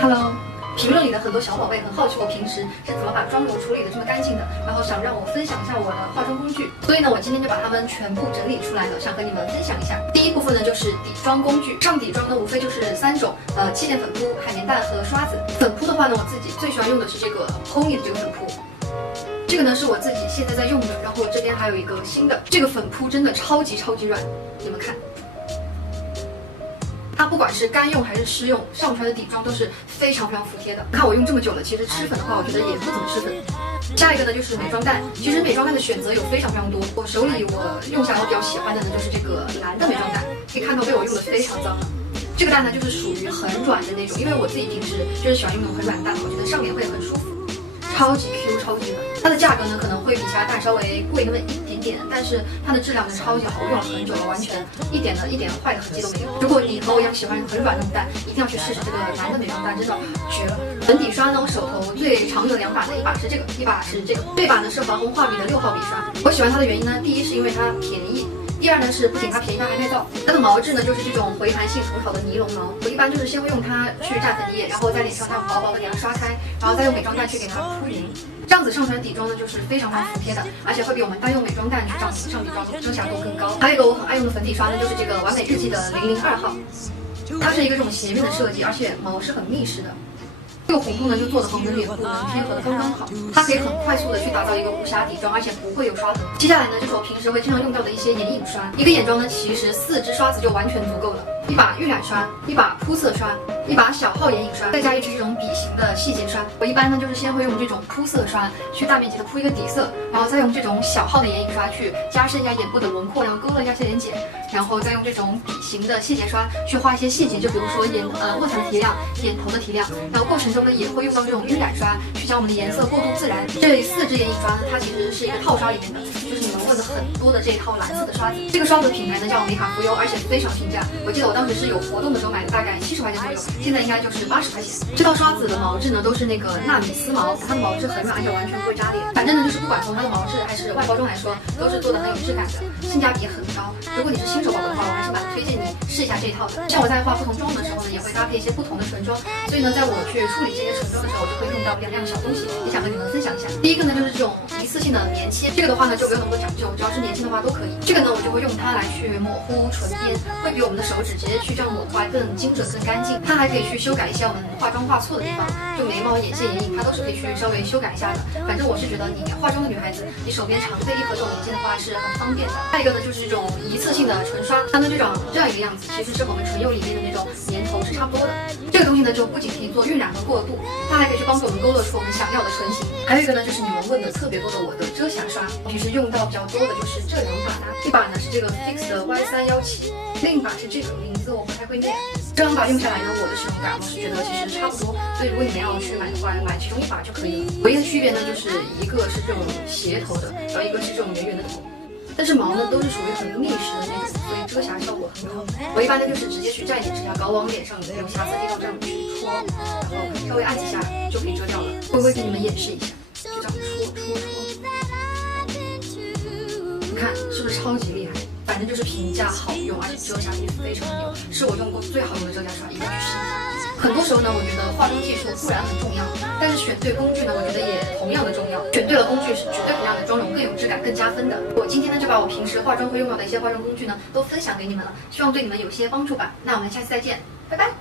Hello， 评论里的很多小宝贝很好奇我平时是怎么把妆容处理的这么干净的，然后想让我分享一下我的化妆工具，所以呢，我今天就把它们全部整理出来了，想和你们分享一下。第一部分呢就是底妆工具，上底妆呢无非就是3种，气垫粉扑、海绵蛋和刷子。粉扑的话呢，我自己最喜欢用的是这个 Pony 的这个粉扑。这个呢是我自己现在在用的，然后这边还有一个新的，这个粉扑真的超级软，你们看。它不管是干用还是湿用，上出来的底妆都是非常服帖的。看我用这么久了，其实吃粉的话，我觉得也不怎么吃粉。下一个呢就是美妆蛋，其实美妆蛋的选择有非常多。我手里我用下来我比较喜欢的呢就是这个蓝的美妆蛋，可以看到被我用的非常脏了。这个蛋呢就是属于很软的那种，因为我自己平时就是喜欢用那种很软的蛋，我觉得上脸会很舒服。超级 Q 超级软，它的价格呢可能会比其他蛋稍微贵那么一点点，但是它的质量呢超级好，我用了很久了，完全一点坏的痕迹都没有。如果你和我一样喜欢很软的蛋，一定要去试试这个蓝的美妆蛋，真的绝了。粉底刷呢，我手头最常用的2把呢，一把是这个，一把是这个。这把呢是防红画笔的6号笔刷，我喜欢它的原因呢，第一是因为它便宜。第二呢是不仅它便宜，它还耐造。它的毛质呢就是这种回弹性很好的尼龙毛。我一般就是先会用它去蘸粉液，然后在脸上它薄薄的给它刷开，然后再用美妆蛋去给它铺匀。这样子上出来的底妆呢就是非常服帖的，而且会比我们单用美妆蛋去上底妆遮瑕度更高。还有一个我很爱用的粉底刷呢，就是这个完美日记的002号，它是一个这种斜面的设计，而且毛是很密实的。这个弧度呢就做的和我们的脸部能贴合的刚刚好，它可以很快速的去打造一个无瑕底妆，而且不会有刷痕。接下来呢就是我平时会经常用到的一些眼影刷，一个眼妆呢其实4支刷子就完全足够了，一把晕染刷，一把铺色刷，一把小号眼影刷，再加一支这种笔形的细节刷。我一般呢就是先会用这种铺色刷去大面积的铺一个底色，然后再用这种小号的眼影刷去加深一下眼部的轮廓，然后勾勒一下下眼睑，然后再用这种笔形的细节刷去画一些细节，就比如说卧蚕的提亮、眼头的提亮，然后过程中呢也会用到这种晕染刷去将我们的颜色过渡自然。这4支眼影刷呢，它其实是一个套刷里面的，就是你们问的很多的这一套蓝色的刷子。这个刷子的品牌呢叫美卡芙优，而且非常平价。我记得我当时是有活动的时候买的，大概70块钱左右，现在应该就是80块钱。这套刷子的毛质呢都是那个纳米丝毛，它的毛质很软，而且完全不会扎脸。反正呢就是不管从它的毛质还是外包装来说，都是做的很有质感的，性价比很高。如果你是新手宝宝的话，我还是蛮推荐你试一下这一套的。像我在化不同妆的时候呢，也会搭配一些不同的唇妆，所以呢在我去处理这些唇妆的时候，我就会用到2样小东西，也想和你们分享一下。第一个呢就是这种一次性的棉签，这个的话呢就没有那么多讲究，只要是年轻的话都可以。这个呢我就会用它来去模糊唇边，会比我们的手指直接去这样抹出来更精准更干净。它还可以去修改一些我们化妆画错的地方，就眉毛、眼线、眼影，它都是可以去稍微修改一下的。反正我是觉得你化妆的女孩子，你手边常备1盒这种棉签的话是很方便的。再一个呢就是这种一次性的唇刷，它呢就长这样一个样子，其实是和我们唇釉里面的那种粘头是差不多的。这个东西呢就不仅可以做晕染和过渡，它还可以去帮助我们勾勒出我们想要的唇形。还有一个呢就是你们问的特别多的我的遮瑕刷，平时用到比较多的就是这2把啦，一把呢是这个 Fix 的 Y317，另一把是这个名字我不太会念。这2把用下来呢，我的使用感我是觉得其实差不多，所以如果你们要去买的话，买其中1把就可以了。唯一的区别呢，就是一个是这种斜头的，然后一个是这种圆圆的头。但是毛呢都是属于很密实的那种，所以遮瑕效果很好。我一般呢就是直接去蘸一点指甲膏往脸上有瑕疵的地方这样去戳，然后稍微按几下就可以遮掉了。会不会给你们演示一下？就这样戳。你看是不是超级厉害？反正就是平价好用，而且遮瑕力非常牛，是我用过最好用的遮瑕刷，一定要去试一下。很多时候呢，我觉得化妆技术固然很重要，但是选对工具呢，我觉得也同样的重要。选对了工具是绝对会让你的妆容更有质感、更加分的。我今天呢就把我平时化妆会用到的一些化妆工具呢都分享给你们了，希望对你们有些帮助吧。那我们下次再见，拜拜。